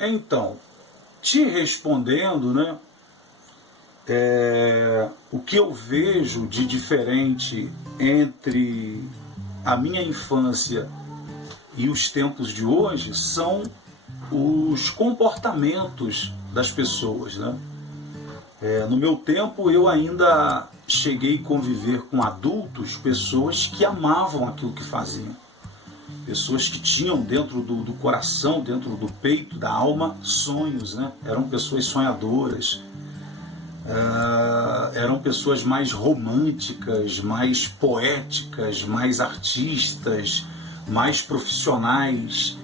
Então, te respondendo, né? O que eu vejo de diferente entre a minha infância e os tempos de hoje são os comportamentos das pessoas, né? No meu tempo eu ainda cheguei a conviver com adultos, pessoas que amavam aquilo que faziam, pessoas que tinham dentro do coração, dentro do peito, da alma, sonhos, né? Eram pessoas sonhadoras, eram pessoas mais românticas, mais poéticas, mais artistas, mais profissionais.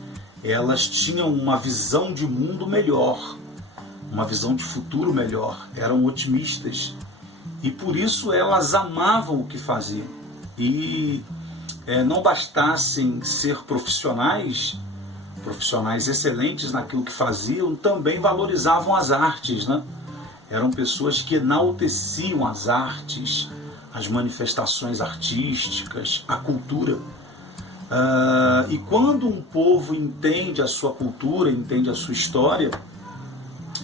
Elas tinham uma visão de mundo melhor, uma visão de futuro melhor, eram otimistas e por isso elas amavam o que faziam. E não bastassem ser profissionais excelentes naquilo que faziam, também valorizavam as artes, né? Eram pessoas que enalteciam as artes, as manifestações artísticas, a cultura. E quando um povo entende a sua cultura, entende a sua história,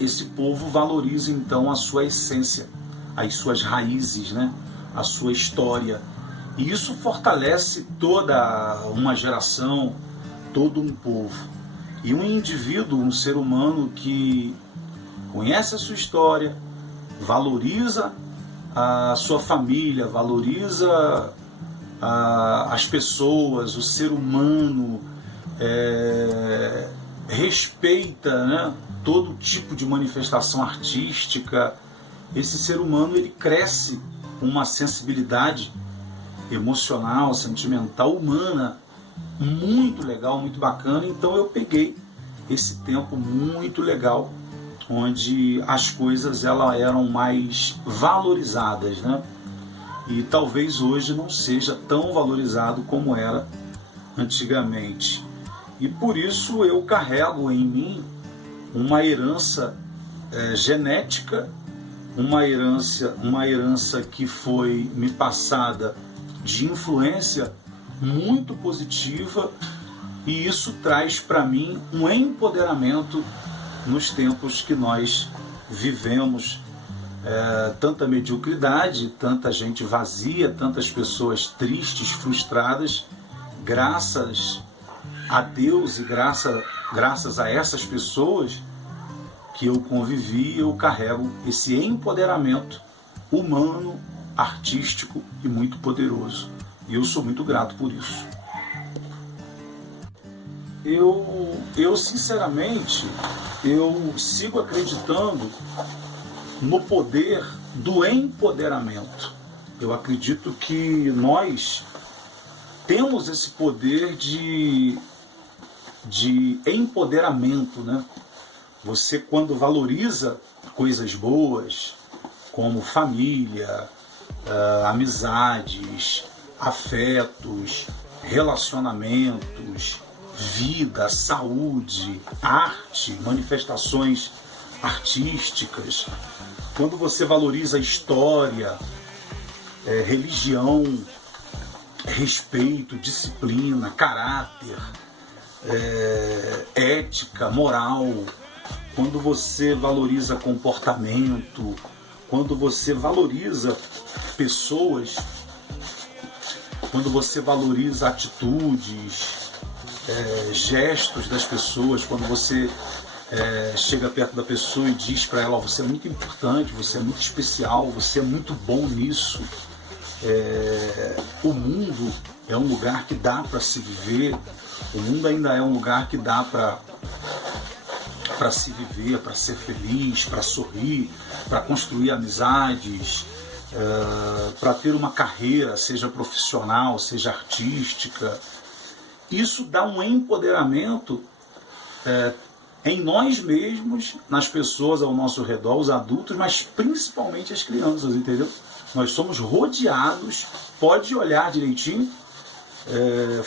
esse povo valoriza então a sua essência, as suas raízes, né? A sua história. E isso fortalece toda uma geração, todo um povo. E um indivíduo, um ser humano que conhece a sua história, valoriza a sua família, valoriza as pessoas, o ser humano, respeita, né, todo tipo de manifestação artística, esse ser humano ele cresce com uma sensibilidade emocional, sentimental, humana, muito legal, muito bacana. Então eu peguei esse tempo muito legal, onde as coisas eram mais valorizadas, né? E talvez hoje não seja tão valorizado como era antigamente. E por isso eu carrego em mim uma herança genética, uma herança que foi me passada de influência muito positiva, e isso traz para mim um empoderamento nos tempos que nós vivemos. Tanta mediocridade, tanta gente vazia, tantas pessoas tristes, frustradas. Graças a Deus e graças a essas pessoas que eu convivi, eu carrego esse empoderamento humano, artístico e muito poderoso. E eu sou muito grato por isso. Eu sinceramente, eu sigo acreditando no poder do empoderamento. Eu acredito que nós temos esse poder de empoderamento, né? Você, quando valoriza coisas boas, como família, amizades, afetos, relacionamentos, vida, saúde, arte, manifestações artísticas, quando você valoriza a história, religião, respeito, disciplina, caráter, ética, moral, quando você valoriza comportamento, quando você valoriza pessoas, quando você valoriza atitudes, gestos das pessoas, quando você chega perto da pessoa e diz para ela: você é muito importante, você é muito especial, você é muito bom nisso. O mundo é um lugar que dá para se viver, o mundo ainda é um lugar que dá para se viver, para ser feliz, para sorrir, para construir amizades, para ter uma carreira, seja profissional, seja artística. Isso dá um empoderamento em nós mesmos, nas pessoas ao nosso redor, os adultos, mas principalmente as crianças, entendeu? Nós somos rodeados, pode olhar direitinho,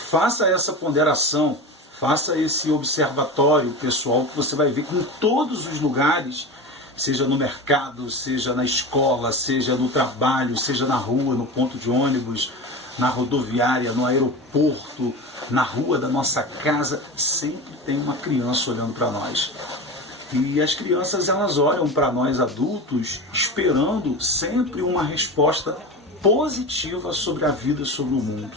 faça essa ponderação, faça esse observatório pessoal, que você vai ver que em todos os lugares, seja no mercado, seja na escola, seja no trabalho, seja na rua, no ponto de ônibus, na rodoviária, no aeroporto, na rua da nossa casa, sempre tem uma criança olhando para nós. E as crianças, elas olham para nós adultos esperando sempre uma resposta positiva sobre a vida, sobre o mundo.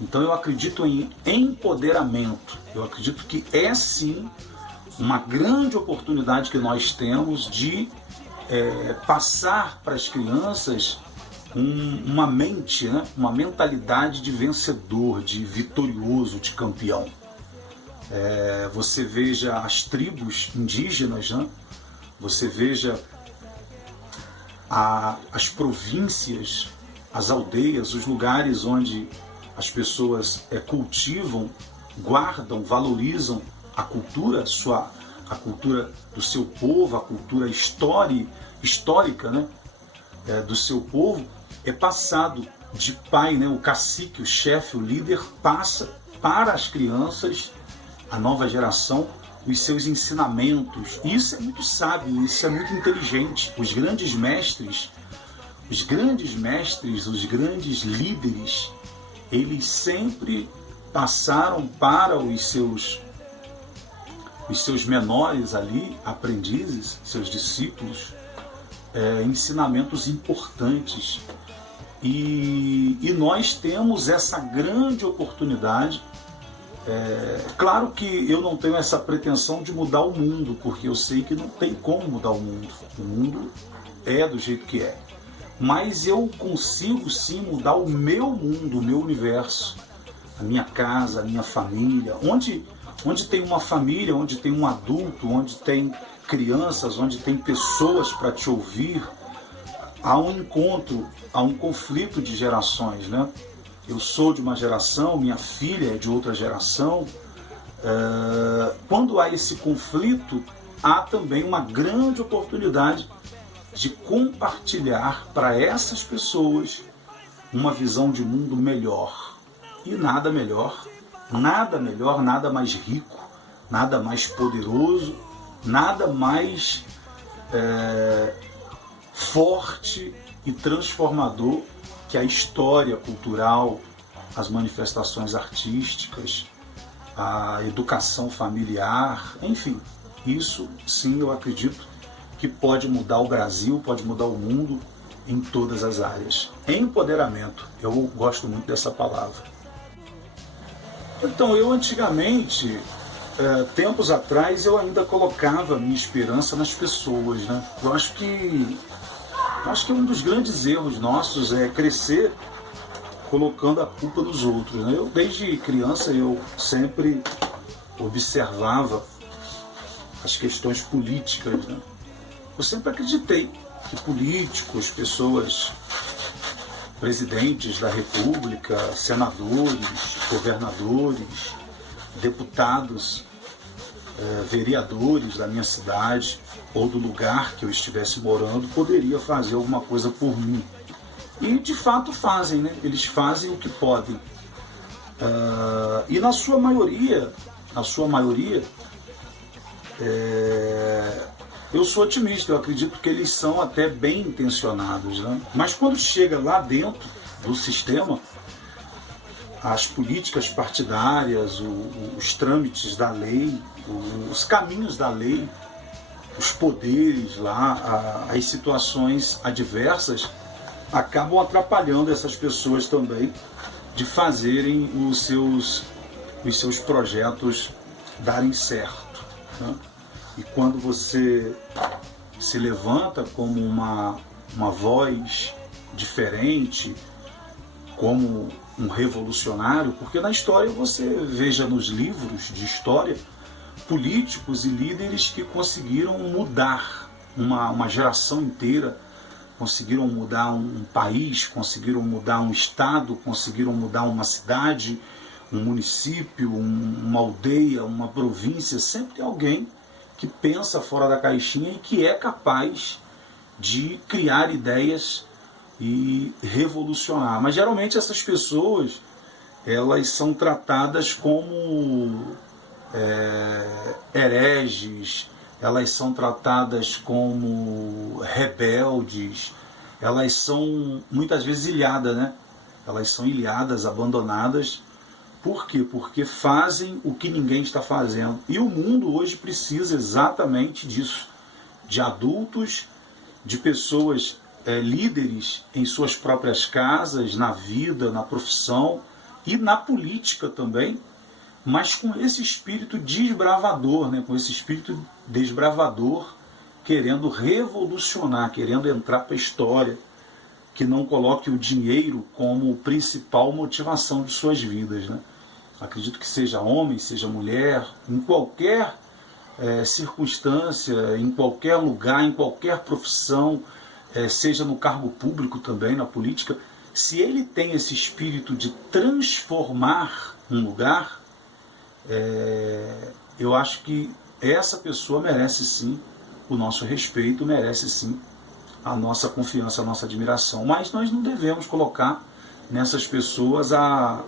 Então eu acredito em empoderamento. Eu acredito que é sim uma grande oportunidade que nós temos de passar para as crianças uma mente, né? Uma mentalidade de vencedor, de vitorioso, de campeão. Você veja as tribos indígenas, né? Você veja as províncias, as aldeias, os lugares onde as pessoas cultivam, guardam, valorizam a cultura, a cultura do seu povo, a cultura histórica, né? Do seu povo, é passado de pai, né? O cacique, o chefe, o líder, passa para as crianças, a nova geração, os seus ensinamentos. Isso é muito sábio, isso é muito inteligente. Os grandes mestres, os grandes líderes, eles sempre passaram para os seus menores ali, aprendizes, seus discípulos, ensinamentos importantes. E nós temos essa grande oportunidade. Claro que eu não tenho essa pretensão de mudar o mundo, porque eu sei que não tem como mudar o mundo. O mundo é do jeito que é. Mas eu consigo sim mudar o meu mundo, o meu universo, a minha casa, a minha família. Onde tem uma família, onde tem um adulto, onde tem crianças, onde tem pessoas para te ouvir, há um encontro, há um conflito de gerações, né? Eu sou de uma geração, minha filha é de outra geração. Quando há esse conflito, há também uma grande oportunidade de compartilhar para essas pessoas uma visão de mundo melhor. E nada melhor, nada mais rico, nada mais poderoso, nada mais forte e transformador que a história cultural, as manifestações artísticas, a educação familiar, enfim. Isso sim eu acredito que pode mudar o Brasil, pode mudar o mundo em todas as áreas. Empoderamento, eu gosto muito dessa palavra. Então, eu antigamente, tempos atrás, eu ainda colocava minha esperança nas pessoas, né? Eu acho que um dos grandes erros nossos é crescer colocando a culpa nos outros, né? Eu, desde criança, eu sempre observava as questões políticas, né? Eu sempre acreditei que políticos, pessoas, presidentes da República, senadores, governadores, deputados, vereadores da minha cidade ou do lugar que eu estivesse morando poderia fazer alguma coisa por mim. E de fato fazem, né? Eles fazem o que podem. E na sua maioria, eu sou otimista, eu acredito que eles são até bem intencionados, né? Mas quando chega lá dentro do sistema, as políticas partidárias, os trâmites da lei, os caminhos da lei, os poderes lá, as situações adversas acabam atrapalhando essas pessoas também de fazerem os seus projetos darem certo, né? E quando você se levanta como uma voz diferente, como um revolucionário, porque na história você veja nos livros de história políticos e líderes que conseguiram mudar uma geração inteira, conseguiram mudar um país, conseguiram mudar um estado, conseguiram mudar uma cidade, um município, uma aldeia, uma província. Sempre tem alguém que pensa fora da caixinha e que é capaz de criar ideias e revolucionar. Mas geralmente essas pessoas, elas são tratadas como hereges, elas são tratadas como rebeldes, elas são muitas vezes ilhadas, né? elas são ilhadas, abandonadas. Por quê? Porque fazem o que ninguém está fazendo. E o mundo hoje precisa exatamente disso, de adultos, de pessoas líderes em suas próprias casas, na vida, na profissão e na política também, mas com esse espírito desbravador, né? Com esse espírito desbravador, querendo revolucionar, querendo entrar para a história, que não coloque o dinheiro como principal motivação de suas vidas, né? Acredito que seja homem, seja mulher, em qualquer circunstância, em qualquer lugar, em qualquer profissão, seja no cargo público também, na política, se ele tem esse espírito de transformar um lugar, eu acho que essa pessoa merece sim o nosso respeito, merece sim a nossa confiança, a nossa admiração. Mas nós não devemos colocar nessas pessoas a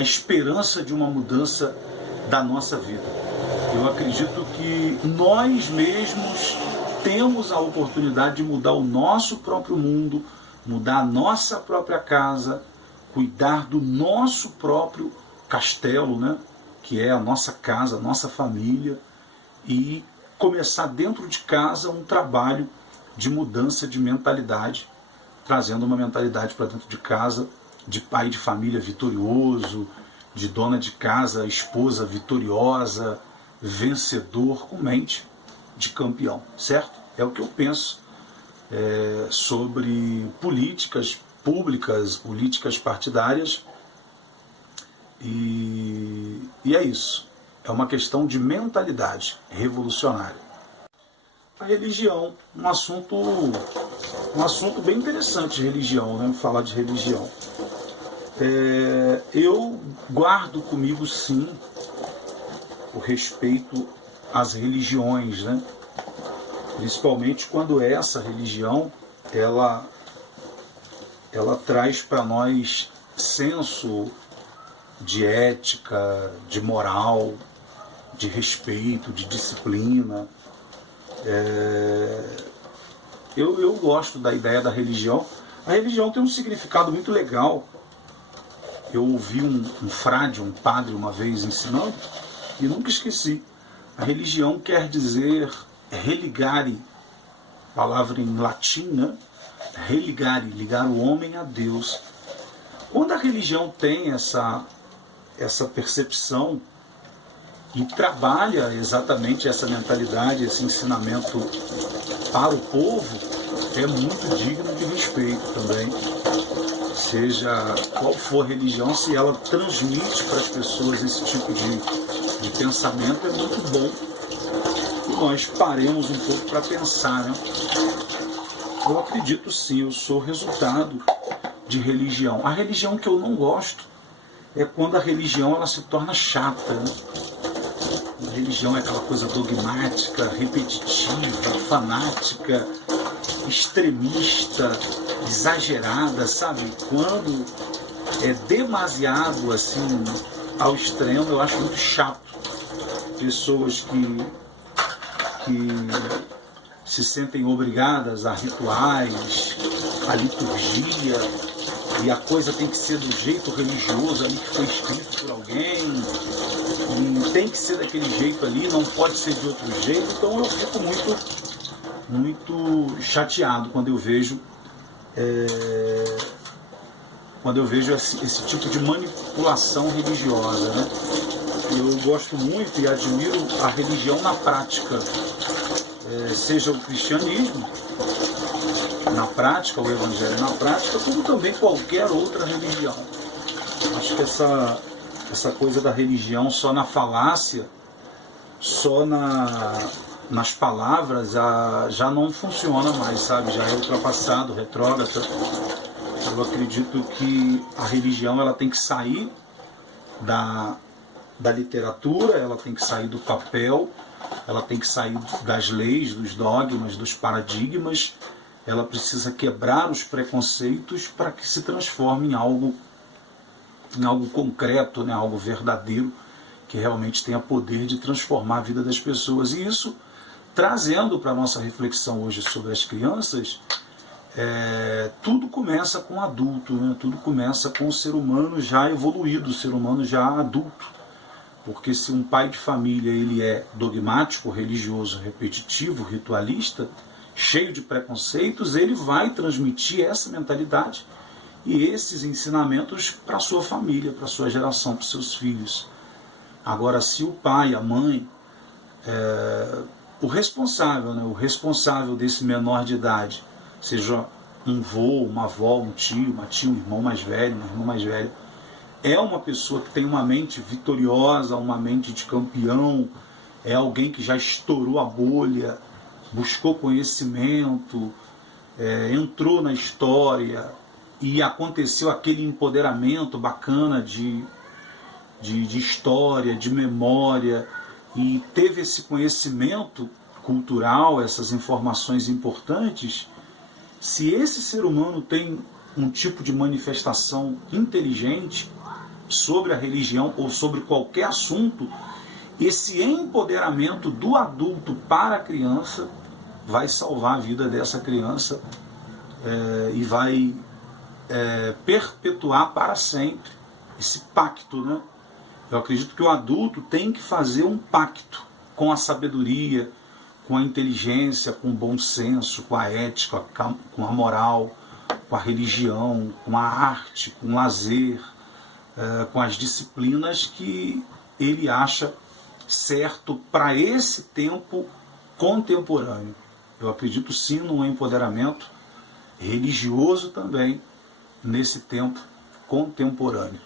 esperança de uma mudança da nossa vida. Eu acredito que nós mesmos temos a oportunidade de mudar o nosso próprio mundo, mudar a nossa própria casa, cuidar do nosso próprio castelo, né? Que é a nossa casa, a nossa família, e começar dentro de casa um trabalho de mudança de mentalidade, trazendo uma mentalidade para dentro de casa, de pai de família vitorioso, de dona de casa, esposa vitoriosa, vencedor, com mente de campeão, certo? É o que eu penso sobre políticas públicas, políticas partidárias, e é isso. É uma questão de mentalidade revolucionária. A religião, um assunto bem interessante, religião, né? Falar de religião. Eu guardo comigo, sim, o respeito às religiões, né? Principalmente quando essa religião ela traz para nós senso de ética, de moral, de respeito, de disciplina. Eu gosto da ideia da religião. A religião tem um significado muito legal. Eu ouvi um frade, um padre, uma vez ensinando, e nunca esqueci. A religião quer dizer religare, palavra em latim, né? Religare, ligar o homem a Deus. Quando a religião tem essa percepção e trabalha exatamente essa mentalidade, esse ensinamento para o povo, é muito digno de respeito também. Seja qual for a religião, se ela transmite para as pessoas esse tipo de pensamento, é muito bom que nós paremos um pouco para pensar, né? Eu acredito sim, eu sou resultado de religião. A religião que eu não gosto é quando a religião ela se torna chata, né? A religião é aquela coisa dogmática, repetitiva, fanática, extremista, exagerada, sabe? Quando é demasiado assim ao extremo, eu acho muito chato. Pessoas que se sentem obrigadas a rituais, a liturgia, e a coisa tem que ser do jeito religioso ali que foi escrito por alguém, e tem que ser daquele jeito ali, não pode ser de outro jeito. Então eu fico muito chateado quando eu vejo esse tipo de manipulação religiosa, né? Eu gosto muito e admiro a religião na prática, seja o cristianismo na prática, o evangelho na prática, como também qualquer outra religião. Acho que essa coisa da religião só na falácia, só nas palavras, já não funciona mais, sabe? Já é ultrapassado, retrógrado. Eu acredito que a religião ela tem que sair da literatura, ela tem que sair do papel, ela tem que sair das leis, dos dogmas, dos paradigmas. Ela precisa quebrar os preconceitos para que se transforme em algo concreto, né? Algo verdadeiro, que realmente tenha poder de transformar a vida das pessoas. E isso, trazendo para a nossa reflexão hoje sobre as crianças, tudo começa com o adulto, né? Tudo começa com o ser humano já evoluído, o ser humano já adulto. Porque se um pai de família ele é dogmático, religioso, repetitivo, ritualista, cheio de preconceitos, ele vai transmitir essa mentalidade e esses ensinamentos para a sua família, para a sua geração, para os seus filhos. Agora, se o pai, a mãe, o responsável, né, o responsável desse menor de idade, seja um vô, uma avó, um tio, uma tia, um irmão mais velho, uma irmã mais velha, é uma pessoa que tem uma mente vitoriosa, uma mente de campeão, é alguém que já estourou a bolha, buscou conhecimento, entrou na história e aconteceu aquele empoderamento bacana de história, de memória, e teve esse conhecimento cultural, essas informações importantes. Se esse ser humano tem um tipo de manifestação inteligente sobre a religião ou sobre qualquer assunto, esse empoderamento do adulto para a criança vai salvar a vida dessa criança e vai perpetuar para sempre esse pacto, né? Eu acredito que o adulto tem que fazer um pacto com a sabedoria, com a inteligência, com o bom senso, com a ética, com a moral, com a religião, com a arte, com o lazer, com as disciplinas que ele acha certo para esse tempo contemporâneo. Eu acredito sim num empoderamento religioso também nesse tempo contemporâneo.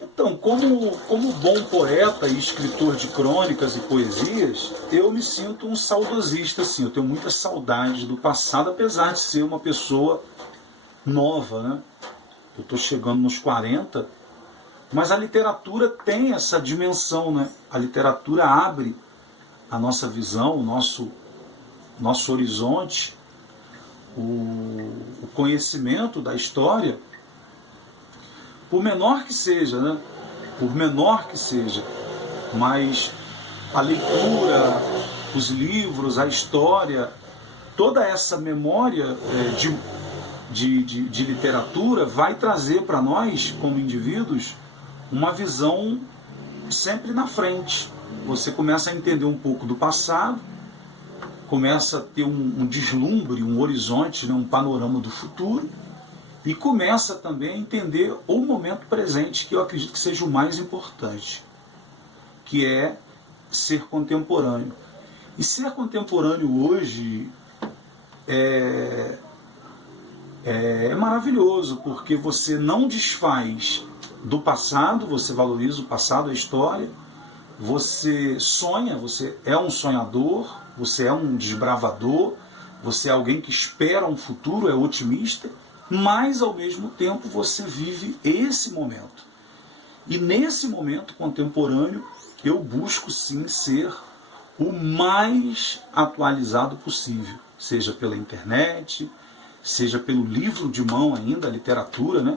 Então, como bom poeta e escritor de crônicas e poesias, eu me sinto um saudosista, assim. Eu tenho muitas saudades do passado, apesar de ser uma pessoa nova, né? Eu estou chegando nos 40, mas a literatura tem essa dimensão, né? A literatura abre a nossa visão, o nosso horizonte, o conhecimento da história, por menor que seja, né? Por menor que seja, mas a leitura, os livros, a história, toda essa memória de literatura vai trazer para nós, como indivíduos, uma visão sempre na frente. Você começa a entender um pouco do passado, começa a ter um deslumbre, um horizonte, né? Um panorama do futuro, e começa também a entender o momento presente, que eu acredito que seja o mais importante, que é ser contemporâneo. E ser contemporâneo hoje é maravilhoso, porque você não desfaz do passado, você valoriza o passado, a história, você sonha, você é um sonhador, você é um desbravador, você é alguém que espera um futuro, é otimista, mas ao mesmo tempo você vive esse momento. E nesse momento contemporâneo eu busco sim ser o mais atualizado possível, seja pela internet, seja pelo livro de mão ainda, a literatura, né?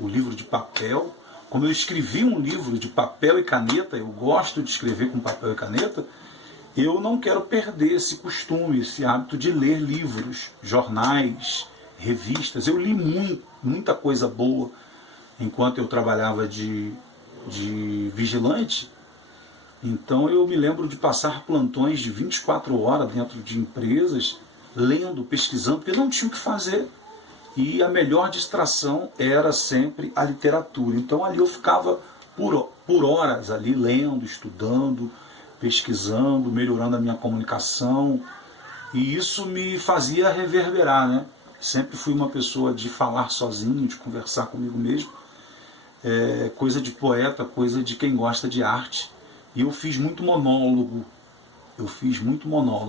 O livro de papel. Como eu escrevi um livro de papel e caneta, eu gosto de escrever com papel e caneta, eu não quero perder esse costume, esse hábito de ler livros, jornais, revistas. Eu li muita coisa boa enquanto eu trabalhava de vigilante. Então eu me lembro de passar plantões de 24 horas dentro de empresas, lendo, pesquisando, porque não tinha o que fazer. E a melhor distração era sempre a literatura. Então ali eu ficava por horas ali lendo, estudando, pesquisando, melhorando a minha comunicação. E isso me fazia reverberar, né? Sempre fui uma pessoa de falar sozinho, de conversar comigo mesmo. Coisa de poeta, coisa de quem gosta de arte. E eu fiz muito monólogo.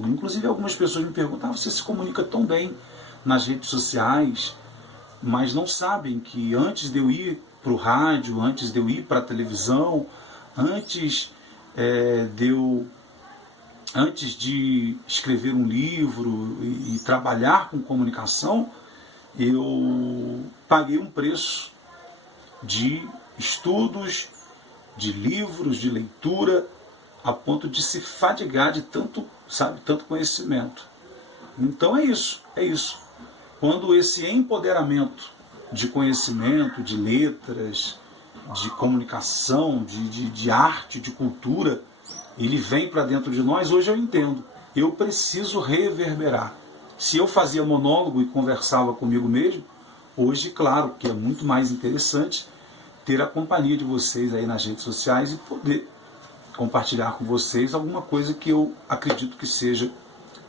Inclusive algumas pessoas me perguntam, você se comunica tão bem nas redes sociais, mas não sabem que antes de eu ir para o rádio, antes de eu ir para a televisão, antes de escrever um livro e trabalhar com comunicação, eu paguei um preço de estudos, de livros, de leitura, a ponto de se fadigar de tanto conhecimento. Então é isso, é isso. Quando esse empoderamento de conhecimento, de letras, de comunicação, de arte, de cultura, ele vem para dentro de nós, hoje eu entendo. Eu preciso reverberar. Se eu fazia monólogo e conversava comigo mesmo, hoje, claro, que é muito mais interessante ter a companhia de vocês aí nas redes sociais e poder compartilhar com vocês alguma coisa que eu acredito que seja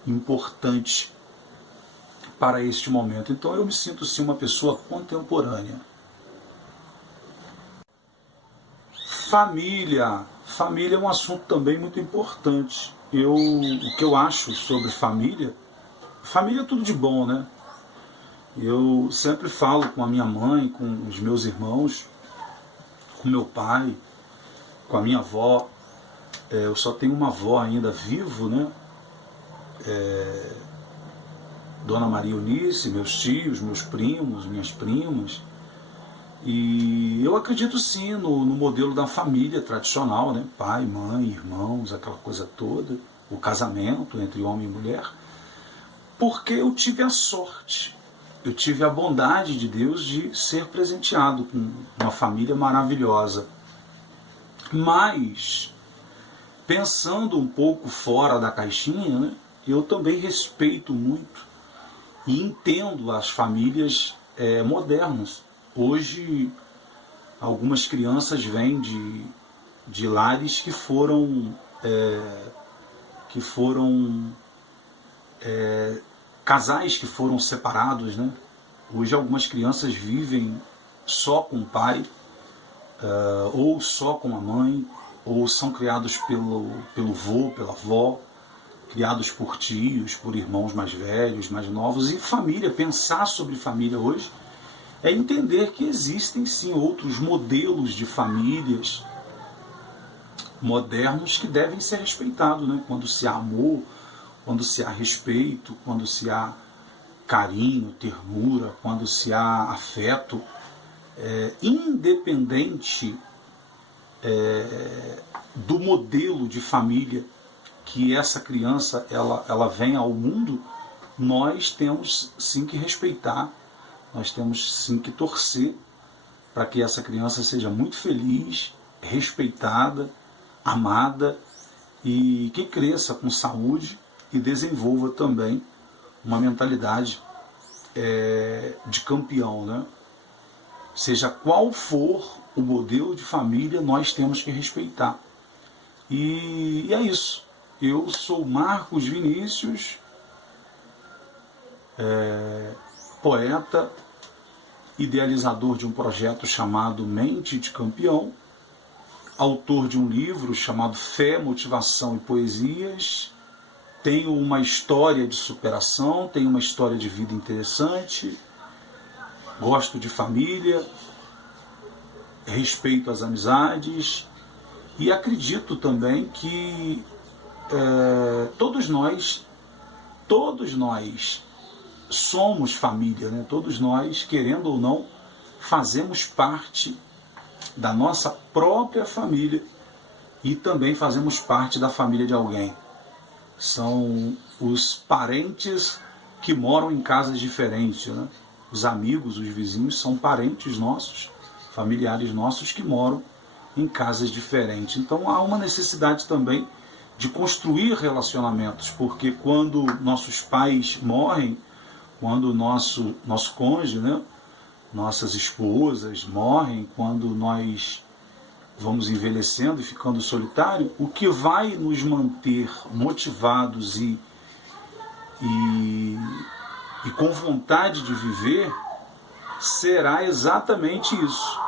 importante para este momento. Então eu me sinto sim uma pessoa contemporânea. Família. Família é um assunto também muito importante. O que eu acho sobre família, família é tudo de bom, né? Eu sempre falo com a minha mãe, com os meus irmãos, com meu pai, com a minha avó. Eu só tenho uma avó ainda vivo, né? Dona Maria Eunice, meus tios, meus primos, minhas primas. E eu acredito sim no modelo da família tradicional, né? Pai, mãe, irmãos, aquela coisa toda, o casamento entre homem e mulher, porque eu tive a sorte, eu tive a bondade de Deus de ser presenteado com uma família maravilhosa. Mas, pensando um pouco fora da caixinha, né, eu também respeito muito e entendo as famílias modernas. Hoje, algumas crianças vêm de lares que foram casais que foram separados, né? Hoje algumas crianças vivem só com o pai, ou só com a mãe, ou são criados pelo vô, pela avó, criados por tios, por irmãos mais velhos, mais novos. E família, pensar sobre família hoje é entender que existem sim outros modelos de famílias modernos que devem ser respeitados, né? Quando se há amor, quando se há respeito, quando se há carinho, ternura, quando se há afeto, independente do modelo de família que essa criança ela vem ao mundo, nós temos sim que respeitar. Nós temos sim que torcer para que essa criança seja muito feliz, respeitada, amada e que cresça com saúde e desenvolva também uma mentalidade de campeão, né? Seja qual for o modelo de família, nós temos que respeitar. E é isso. Eu sou Marcos Vinícius, poeta, idealizador de um projeto chamado Mente de Campeão, autor de um livro chamado Fé, Motivação e Poesias. Tenho uma história de superação, tenho uma história de vida interessante, gosto de família, respeito as amizades e acredito também que todos nós somos família, né? Todos nós, querendo ou não, fazemos parte da nossa própria família e também fazemos parte da família de alguém. São os parentes que moram em casas diferentes, né? Os amigos, os vizinhos são parentes nossos, familiares nossos que moram em casas diferentes. Então há uma necessidade também de construir relacionamentos, porque quando nossos pais morrem, quando nosso cônjuge, né, nossas esposas morrem, quando nós vamos envelhecendo e ficando solitários, o que vai nos manter motivados e com vontade de viver será exatamente isso.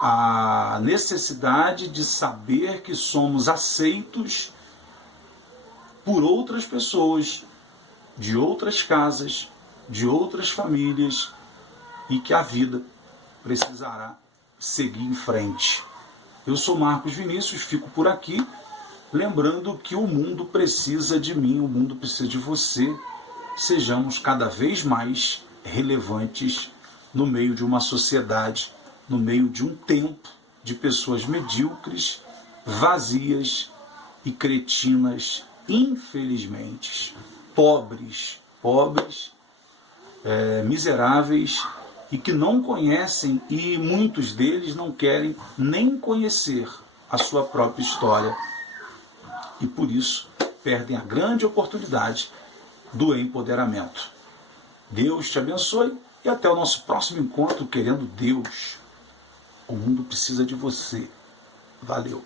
A necessidade de saber que somos aceitos por outras pessoas, de outras casas, de outras famílias, e que a vida precisará seguir em frente. Eu sou Marcos Vinícius, fico por aqui, lembrando que o mundo precisa de mim, o mundo precisa de você. Sejamos cada vez mais relevantes no meio de uma sociedade, no meio de um tempo de pessoas medíocres, vazias e cretinas, infelizmente, pobres, pobres, miseráveis e que não conhecem, e muitos deles não querem nem conhecer a sua própria história. E por isso perdem a grande oportunidade do empoderamento. Deus te abençoe e até o nosso próximo encontro, querendo Deus. O mundo precisa de você. Valeu.